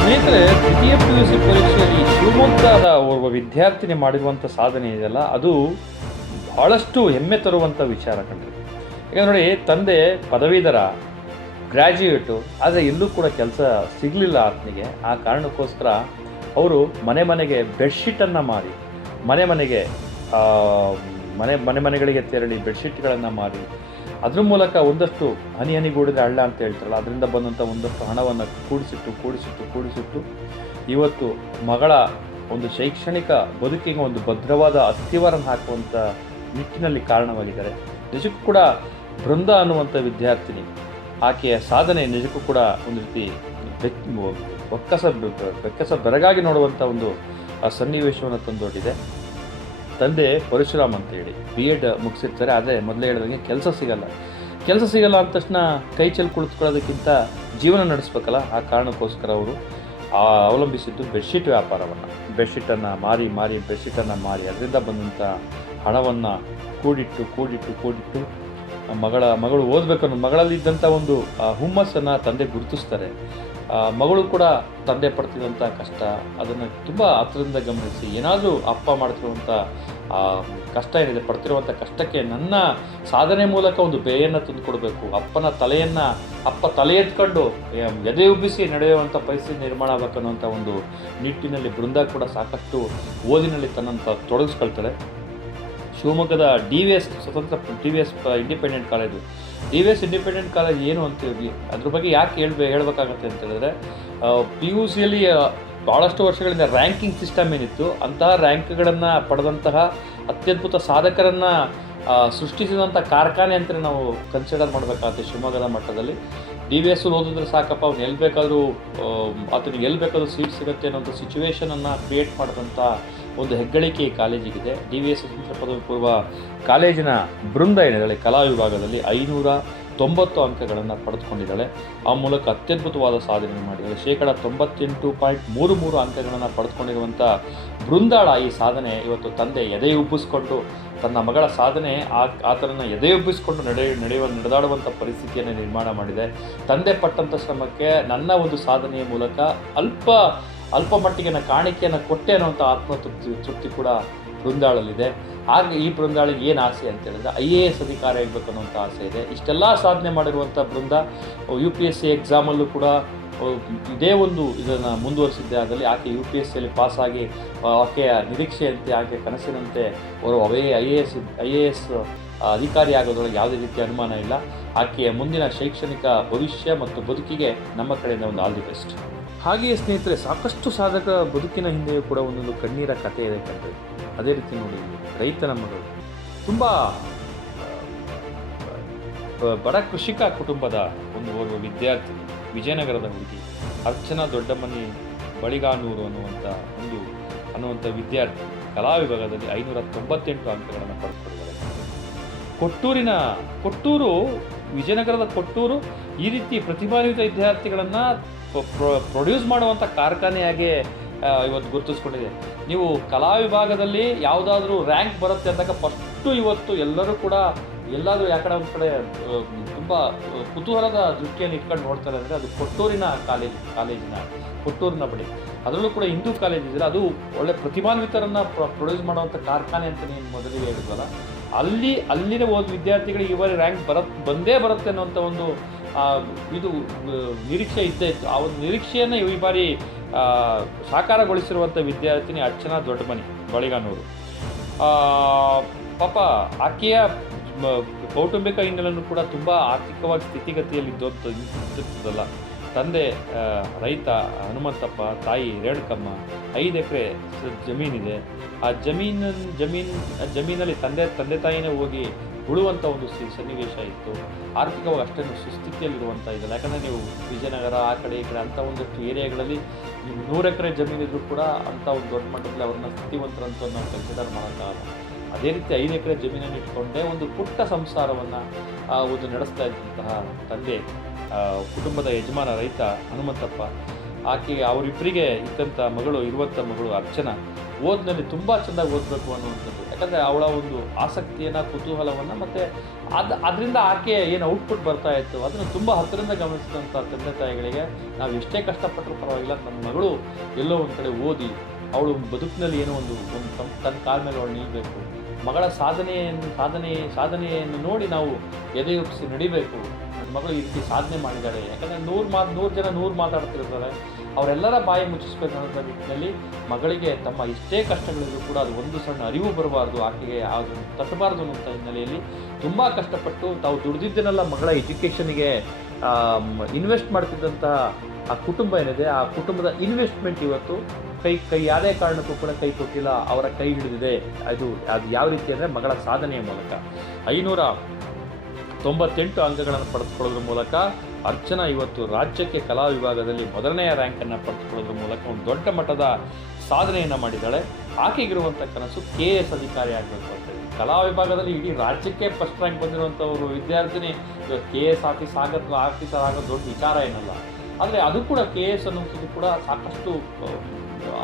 ಸ್ನೇಹಿತರೆ, ದ್ವಿತೀಯ PUC ಪರೀಕ್ಷೆಯಲ್ಲಿ ಶಿವಮೊಗ್ಗದ ಓರ್ವ ವಿದ್ಯಾರ್ಥಿನಿ ಮಾಡಿರುವಂಥ ಸಾಧನೆ ಇದೆಯಲ್ಲ, ಅದು ಬಹಳಷ್ಟು ಹೆಮ್ಮೆ ತರುವಂಥ ವಿಚಾರ ಕಣ್ರಿ. ಈಗ ನೋಡಿ, ತಂದೆ ಪದವೀಧರ, ಗ್ರ್ಯಾಜುಯೇಟು, ಆದರೆ ಎಲ್ಲೂ ಕೂಡ ಕೆಲಸ ಸಿಗಲಿಲ್ಲ ಆತನಿಗೆ. ಆ ಕಾರಣಕ್ಕೋಸ್ಕರ ಅವರು ಮನೆ ಮನೆಗೆ ಬೆಡ್ಶೀಟನ್ನು ಮಾರಿ, ಮನೆ ಮನೆಗೆ ಮನೆಗಳಿಗೆ ತೆರಳಿ ಬೆಡ್ಶೀಟ್ಗಳನ್ನು ಮಾರಿ, ಅದ್ರ ಮೂಲಕ ಒಂದಷ್ಟು ಹನಿ ಹನಿಗೂಡಿದ ಹಳ್ಳ ಅಂತ ಹೇಳ್ತಾರಲ್ಲ, ಅದರಿಂದ ಬಂದಂಥ ಒಂದಷ್ಟು ಹಣವನ್ನು ಕೂಡಿಸಿಟ್ಟು ಇವತ್ತು ಮಗಳ ಒಂದು ಶೈಕ್ಷಣಿಕ ಬದುಕಿಗೆ ಒಂದು ಭದ್ರವಾದ ಅಸ್ಥಿವಾರನ್ನು ಹಾಕುವಂಥ ನಿಟ್ಟಿನಲ್ಲಿ ಕಾರಣವಾಗಿದ್ದಾರೆ. ನಿಜಕ್ಕೂ ಕೂಡ ಬೃಂದ ಅನ್ನುವಂಥ ವಿದ್ಯಾರ್ಥಿನಿ, ಆಕೆಯ ಸಾಧನೆ ನಿಜಕ್ಕೂ ಕೂಡ ಒಂದು ರೀತಿ ಬೆಕ್ಕಸ ಬೆರಗಾಗಿ ನೋಡುವಂಥ ಒಂದು ಸನ್ನಿವೇಶವನ್ನು ತಂದೊಡ್ಡಿದೆ. ತಂದೆ ಪರಶುರಾಮ್ ಅಂತ ಹೇಳಿ B.Ed ಮುಗಿಸಿರ್ತಾರೆ, ಆದರೆ ಮೊದಲೇ ಹೇಳಿದಂಗೆ ಕೆಲಸ ಸಿಗಲ್ಲ ಅಂದ ತಕ್ಷಣ ಕೈ ಚೆಲ್ಲಿ ಕುಳಿತುಕೊಳ್ಳೋದಕ್ಕಿಂತ ಜೀವನ ನಡೆಸ್ಬೇಕಲ್ಲ. ಆ ಕಾರಣಕ್ಕೋಸ್ಕರ ಅವರು ಅವಲಂಬಿಸಿದ್ದು ಬೆಡ್ಶೀಟ್ ವ್ಯಾಪಾರವನ್ನು. ಬೆಡ್ಶೀಟನ್ನು ಮಾರಿ ಅದರಿಂದ ಬಂದಂಥ ಹಣವನ್ನು ಕೂಡಿಟ್ಟು ಮಗಳು ಓದಬೇಕನ್ನೋ ಮಗಳಲ್ಲಿದ್ದಂಥ ಒಂದು ಹುಮ್ಮಸ್ಸನ್ನು ತಂದೆ ಗುರುತಿಸ್ತಾರೆ. ಮಗಳು ಕೂಡ ತಂದೆ ಪಡ್ತಿರುವಂಥ ಕಷ್ಟ, ಅದನ್ನು ತುಂಬ ಹತ್ತಿರದಿಂದ ಗಮನಿಸಿ, ಏನಾದರೂ ಅಪ್ಪ ಮಾಡ್ತಿರುವಂಥ ಕಷ್ಟ ಏನಿದೆ, ಪಡ್ತಿರುವಂಥ ಕಷ್ಟಕ್ಕೆ ನನ್ನ ಸಾಧನೆ ಮೂಲಕ ಒಂದು ಬೇಯನ್ನು ತಂದುಕೊಡ್ಬೇಕು, ಅಪ್ಪ ತಲೆ ಎತ್ಕೊಂಡು ಎದೆ ಉಬ್ಬಿಸಿ ನಡೆಯುವಂಥ ಪರಿಸ್ಥಿತಿ ನಿರ್ಮಾಣ ಆಗಬೇಕನ್ನುವಂಥ ಒಂದು ನಿಟ್ಟಿನಲ್ಲಿ ಬೃಂದ ಕೂಡ ಸಾಕಷ್ಟು ಓದಿನಲ್ಲಿ ತನ್ನನ್ನು ತೊಡಗಿಸ್ಕೊಳ್ತಾಳೆ. ಶಿವಮೊಗ್ಗದ DVS ಸ್ವತಂತ್ರ DVS independent college. DVS independent college ಏನು ಅಂತೀವಿ, ಅದ್ರ ಬಗ್ಗೆ ಯಾಕೆ ಹೇಳಬೇಕಾಗತ್ತೆ ಅಂತ ಹೇಳಿದ್ರೆ, PUCಯಲ್ಲಿ ಭಾಳಷ್ಟು ವರ್ಷಗಳಿಂದ ರ್ಯಾಂಕಿಂಗ್ ಸಿಸ್ಟಮ್ ಏನಿತ್ತು, ಅಂತಹ ರ್ಯಾಂಕ್ಗಳನ್ನು ಪಡೆದಂತಹ ಅತ್ಯದ್ಭುತ ಸಾಧಕರನ್ನು ಸೃಷ್ಟಿಸಿದಂಥ ಕಾರ್ಖಾನೆ ಅಂತಲೇ ನಾವು ಕನ್ಸಿಡರ್ ಮಾಡಬೇಕಾಗುತ್ತೆ ಶಿವಮೊಗ್ಗದ ಮಟ್ಟದಲ್ಲಿ. DVS ಓದಿದ್ರೆ ಸಾಕಪ್ಪ, ಅವ್ನು ಆತನಿಗೆ ಎಲ್ಲಿ ಬೇಕಾದ್ರೂ ಸೀಟ್ ಸಿಗುತ್ತೆ ಅನ್ನೋಂಥ ಸಿಚುವೇಷನನ್ನು ಕ್ರಿಯೇಟ್ ಮಾಡಿದಂಥ ಒಂದು ಹೆಗ್ಗಳಿಕೆ ಈ ಕಾಲೇಜಿಗಿದೆ. DVS ಸ್ವತಂತ್ರ ಪದವಿ ಪೂರ್ವ ಕಾಲೇಜಿನ ಬೃಂದ ಏನಿದ್ದಾಳೆ, ಕಲಾ ವಿಭಾಗದಲ್ಲಿ 590 ಅಂಕಗಳನ್ನು ಪಡೆದುಕೊಂಡಿದ್ದಾಳೆ. ಆ ಮೂಲಕ ಅತ್ಯದ್ಭುತವಾದ ಸಾಧನೆ ಮಾಡಿದ್ದಾಳೆ. 98.33 ಅಂಕಗಳನ್ನು ಪಡೆದುಕೊಂಡಿರುವಂಥ ಬೃಂದಾಳ ಈ ಸಾಧನೆ ಇವತ್ತು ತಂದೆ ಎದೆ ಉಬ್ಬಿಸ್ಕೊಂಡು, ತನ್ನ ಮಗಳ ಸಾಧನೆ ಆತನನ್ನು ಎದೆ ಉಬ್ಬಿಸ್ಕೊಂಡು ನಡೆದಾಡುವಂಥ ಪರಿಸ್ಥಿತಿಯನ್ನು ನಿರ್ಮಾಣ ಮಾಡಿದೆ. ತಂದೆ ಪಟ್ಟಂಥ ಶ್ರಮಕ್ಕೆ ನನ್ನ ಒಂದು ಸಾಧನೆಯ ಮೂಲಕ ಅಲ್ಪ ಮಟ್ಟಿಗಿನ ಕಾಣಿಕೆಯನ್ನು ಕೊಟ್ಟೆ ಅನ್ನುವಂಥ ತೃಪ್ತಿ ಕೂಡ ಬೃಂದಾಳಲ್ಲಿದೆ. ಹಾಗೆ ಈ ಬೃಂದಾಳಿಗೆ ಏನು ಆಸೆ ಅಂತ ಹೇಳಿದ್ರೆ, IAS ಅಧಿಕಾರಿ ಆಗಬೇಕು ಅನ್ನೋಂಥ ಆಸೆ ಇದೆ. ಇಷ್ಟೆಲ್ಲ ಸಾಧನೆ ಮಾಡಿರುವಂಥ ಬೃಂದ UPSC ಎಕ್ಸಾಮಲ್ಲೂ ಕೂಡ ಇದೇ ಒಂದು ಇದನ್ನು ಮುಂದುವರಿಸಿದ್ದೆ. ಅದರಲ್ಲಿ ಆಕೆ UPSCಯಲ್ಲಿ ಪಾಸಾಗಿ ಆಕೆಯ ನಿರೀಕ್ಷೆಯಂತೆ, ಆಕೆ ಕನಸಿನಂತೆ ಅವರು IAS ಅಧಿಕಾರಿ ಆಗೋದ್ರೊಳಗೆ ಯಾವುದೇ ರೀತಿಯ ಅನುಮಾನ ಇಲ್ಲ. ಆಕೆಯ ಮುಂದಿನ ಶೈಕ್ಷಣಿಕ ಭವಿಷ್ಯ ಮತ್ತು ಬದುಕಿಗೆ ನಮ್ಮ ಕಡೆಯಿಂದ ಒಂದು ಆಲ್ ದಿ ಬೆಸ್ಟ್. ಹಾಗೆಯೇ ಸ್ನೇಹಿತರೆ, ಸಾಕಷ್ಟು ಸಾಧಕ ಬದುಕಿನ ಹಿಂದೆಯೂ ಕೂಡ ಒಂದೊಂದು ಕಣ್ಣೀರ ಕಥೆ ಇದೆ ಕಂಡ್ರೆ. ಅದೇ ರೀತಿ ನೋಡಿ, ರೈತನ ಮಗಳು, ತುಂಬ ಬಡ ಕೃಷಿಕ ಕುಟುಂಬದ ಓರ್ವ ವಿದ್ಯಾರ್ಥಿನಿ, ವಿಜಯನಗರದ ಹುಡುಗಿ ಅರ್ಚನಾ ದೊಡ್ಡಮನಿ ಬಳಿಗಾನೂರು ಅನ್ನುವಂಥ ವಿದ್ಯಾರ್ಥಿ ಕಲಾ ವಿಭಾಗದಲ್ಲಿ 598 ಅಂಕಗಳನ್ನು ಪಡೆದುಕೊಂಡಿದ್ದಾರೆ. ವಿಜಯನಗರದ ಕೊಟ್ಟೂರು ಈ ರೀತಿ ಪ್ರತಿಭಾನ್ವಿತ ವಿದ್ಯಾರ್ಥಿಗಳನ್ನು ಪ್ರೊಡ್ಯೂಸ್ ಮಾಡುವಂಥ ಕಾರ್ಖಾನೆಯಾಗಿ ಇವತ್ತು ಗುರುತಿಸ್ಕೊಂಡಿದೆ. ನೀವು ಕಲಾ ವಿಭಾಗದಲ್ಲಿ ಯಾವುದಾದ್ರೂ ರ್ಯಾಂಕ್ ಬರುತ್ತೆ ಅಂದಾಗ ಫಸ್ಟು ಇವತ್ತು ಎಲ್ಲರೂ ಕೂಡ ಎಲ್ಲಾದರೂ ಯಾಕಡೆ ಒಂದು ಕಡೆ ತುಂಬ ಕುತೂಹಲದ ದೃಷ್ಟಿಯನ್ನು ಇಟ್ಕೊಂಡು ನೋಡ್ತಾರೆ ಅಂದರೆ ಅದು ಕೊಟ್ಟೂರಿನ ಕೊಟ್ಟೂರಿನ ಬಳಿ, ಅದರಲ್ಲೂ ಕೂಡ ಹಿಂದೂ ಕಾಲೇಜ್ ಇದೆಯಲ್ಲ, ಅದು ಒಳ್ಳೆ ಪ್ರತಿಭಾನ್ವಿತರನ್ನು ಪ್ರೊಡ್ಯೂಸ್ ಮಾಡುವಂಥ ಕಾರ್ಖಾನೆ ಅಂತ ನೀನು ಮೊದಲಿಗೆ ಹೇಳಿದ್ವಲ್ಲ, ಅಲ್ಲಿನ ಒಂದು ವಿದ್ಯಾರ್ಥಿಗಳಿಗೆ ಇವರ ರ್ಯಾಂಕ್ ಬಂದೇ ಬರುತ್ತೆ ಅನ್ನೋಂಥ ಒಂದು ಇದು ನಿರೀಕ್ಷೆ ಇತ್ತು. ಆ ಒಂದು ನಿರೀಕ್ಷೆಯನ್ನು ಈ ಬಾರಿ ಸಾಕಾರಗೊಳಿಸಿರುವಂಥ ವಿದ್ಯಾರ್ಥಿನಿ ಅರ್ಚನಾ ದೊಡ್ಡಮನಿ ಬಳಿಗಾನೂರು. ಪಾಪ ಆಕೆಯ ಕೌಟುಂಬಿಕ ಹಿನ್ನೆಲೆಯನ್ನು ಕೂಡ ತುಂಬ ಆರ್ಥಿಕವಾಗಿ ಸ್ಥಿತಿಗತಿಯಲ್ಲಿ ಇದ್ದಿದ್ದಲ್ಲ. ತಂದೆ ರೈತ ಹನುಮಂತಪ್ಪ, ತಾಯಿ ರೇಣುಕಮ್ಮ, 5 ಎಕರೆ ಜಮೀನಿದೆ. ಆ ಜಮೀನಲ್ಲಿ ತಂದೆ ತಾಯಿನೇ ಹೋಗಿ ಉಳುವಂಥ ಒಂದು ಸನ್ನಿವೇಶ ಇತ್ತು. ಆರ್ಥಿಕವಾಗಿ ಅಷ್ಟೇನು ಸುಸ್ಥಿತಿಯಲ್ಲಿರುವಂಥ ಇದಲ್ಲ. ಯಾಕಂದರೆ ನೀವು ವಿಜಯನಗರ ಆ ಕಡೆ ಈ ಕಡೆ ಅಂಥ ಒಂದಷ್ಟು ಏರಿಯಾಗಳಲ್ಲಿ 100 ಎಕರೆ ಜಮೀನಿದ್ರು ಕೂಡ ಅಂಥ ಒಂದು ದೊಡ್ಡ ಮಟ್ಟದಲ್ಲಿ ಅವ್ರನ್ನ ಸ್ಥಿತಿವಂತರಂತೂ ನಾವು ಕನ್ಸಿಡರ್ ಮಾಡೋಕ್ಕಾಗಲ್ಲ. ಅದೇ ರೀತಿ 5 ಎಕರೆ ಜಮೀನನ್ನು ಇಟ್ಕೊಂಡೇ ಒಂದು ಪುಟ್ಟ ಸಂಸಾರವನ್ನು ನಡೆಸ್ತಾ ಇದ್ದಂತಹ ತಂದೆ, ಕುಟುಂಬದ ಯಜಮಾನ ರೈತ ಹನುಮಂತಪ್ಪ, ಆಕೆಗೆ ಅವರಿಬ್ಬರಿಗೆ ಇರುವಂಥ ಮಗಳು ಅರ್ಚನಾ ಓದಿನಲ್ಲಿ ತುಂಬ ಚೆಂದಾಗಿ ಓದಬೇಕು ಅನ್ನುವಂಥದ್ದು. ಯಾಕಂದರೆ ಅವಳ ಒಂದು ಆಸಕ್ತಿಯನ್ನು, ಕುತೂಹಲವನ್ನು ಮತ್ತು ಅದರಿಂದ ಆಕೆ ಏನು ಔಟ್ಪುಟ್ ಬರ್ತಾ ಇತ್ತು ಅದನ್ನು ತುಂಬ ಹತ್ತಿರದಿಂದ ಗಮನಿಸಿದಂಥ ತಂದೆ ತಾಯಿಗಳಿಗೆ ನಾವು ಎಷ್ಟೇ ಕಷ್ಟಪಟ್ಟರೂ ಪರವಾಗಿಲ್ಲ, ನನ್ನ ಮಗಳು ಎಲ್ಲೋ ಒಂದು ಕಡೆ ಓದಿ ಅವಳು ಬದುಕಿನಲ್ಲಿ ಏನೋ ಒಂದು ತನ್ನ ಕಾಲ ಮೇಲೆ ಅವಳು ನಿಲ್ಲಬೇಕು, ಮಗಳ ಸಾಧನೆಯನ್ನು ನೋಡಿ ನಾವು ಎದೆಯೊಪ್ಪಿಸಿ ನಡಿಬೇಕು, ನನ್ನ ಮಗಳು ಈ ರೀತಿ ಸಾಧನೆ ಮಾಡಿದ್ದಾಳೆ. ಯಾಕಂದರೆ 100 ಜನ 100 ಮಾತಾಡ್ತಿರ್ತಾರೆ, ಅವರೆಲ್ಲರ ಬಾಯಿ ಮುಚ್ಚಿಸ್ಬೇಕು ಅನ್ನೋ ನಿಟ್ಟಿನಲ್ಲಿ ಮಗಳಿಗೆ ತಮ್ಮ ಎಷ್ಟೇ ಕಷ್ಟಗಳಿಗೂ ಕೂಡ ಅದು ಒಂದು ಸಣ್ಣ ಅರಿವು ಬರಬಾರ್ದು, ಆಕೆಗೆ ಅದನ್ನು ತಟ್ಟಬಾರ್ದು ಅನ್ನೋಂಥ ಹಿನ್ನೆಲೆಯಲ್ಲಿ ತುಂಬ ಕಷ್ಟಪಟ್ಟು ತಾವು ದುಡಿದಿದ್ದನ್ನೆಲ್ಲ ಮಗಳ ಎಜುಕೇಷನ್ಗೆ ಇನ್ವೆಸ್ಟ್ ಮಾಡ್ತಿದ್ದಂತಹ ಆ ಕುಟುಂಬ ಏನಿದೆ, ಆ ಕುಟುಂಬದ ಇನ್ವೆಸ್ಟ್ಮೆಂಟ್ ಇವತ್ತು ಕೈ ಯಾವುದೇ ಕಾರಣಕ್ಕೂ ಕೂಡ ಕೈ ಕೊಟ್ಟಿಲ್ಲ, ಅವರ ಕೈ ಹಿಡಿದಿದೆ. ಅದು ಯಾವ ರೀತಿ ಅಂದರೆ ಮಗಳ ಸಾಧನೆಯ ಮೂಲಕ 598 ಅಂಕಗಳನ್ನು ಪಡೆದುಕೊಳ್ಳೋದ್ರ ಮೂಲಕ ಅರ್ಚನಾ ಇವತ್ತು ರಾಜ್ಯಕ್ಕೆ ಕಲಾ ವಿಭಾಗದಲ್ಲಿ ಮೊದಲನೆಯ ರ್ಯಾಂಕನ್ನು ಪಡೆದುಕೊಳ್ಳೋದ್ರ ಮೂಲಕ ಒಂದು ದೊಡ್ಡ ಮಟ್ಟದ ಸಾಧನೆಯನ್ನು ಮಾಡಿದ್ದಾಳೆ. ಆಕೆಗಿರುವಂಥ ಕನಸು KS ಅಧಿಕಾರಿ ಆಗಬೇಕು ಅಂತ. ಕಲಾ ವಿಭಾಗದಲ್ಲಿ ಇಡೀ ರಾಜ್ಯಕ್ಕೆ ಫಸ್ಟ್ ರ್ಯಾಂಕ್ ಬಂದಿರುವಂಥವರು ವಿದ್ಯಾರ್ಥಿನಿ KS ಆಫೀಸರ್ ಆಗೋದು ದೊಡ್ಡ ವಿಚಾರ ಏನಲ್ಲ. ಆದರೆ ಅದು ಕೂಡ KS ಅನ್ನುವಂಥದ್ದು ಕೂಡ ಸಾಕಷ್ಟು